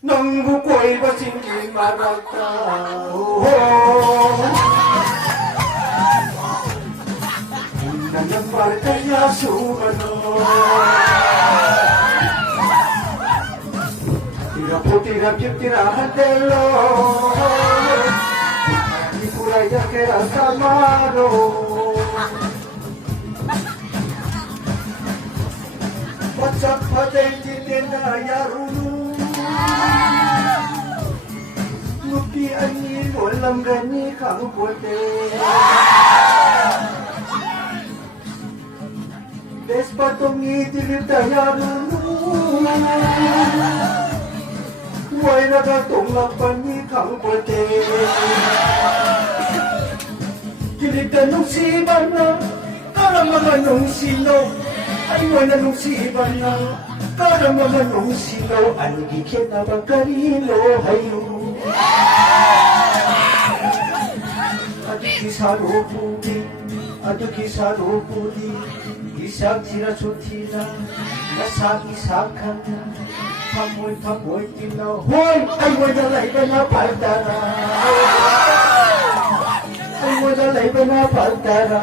농구 꼬이고 징기 말았다. 나는 말까야 수많어. Tira putira putira handelo. Ikuraya kera samaro. Whatsapp padenji tena yarunu. Nupi ani walam gani kamu bote. Despatongi dilita yarunu. Why naga tongapani kamu bote. Dilita nung sibana, karamanga nung sino. Ay wala nung sibana, karamanga nung sino. Anigi kita ba karino hayo. Aduki saro pudi, isak tira chotira, nasak isakana, tamoy tina. Hoy, ay wala laiba na paldara. Ay wala laiba na paldara.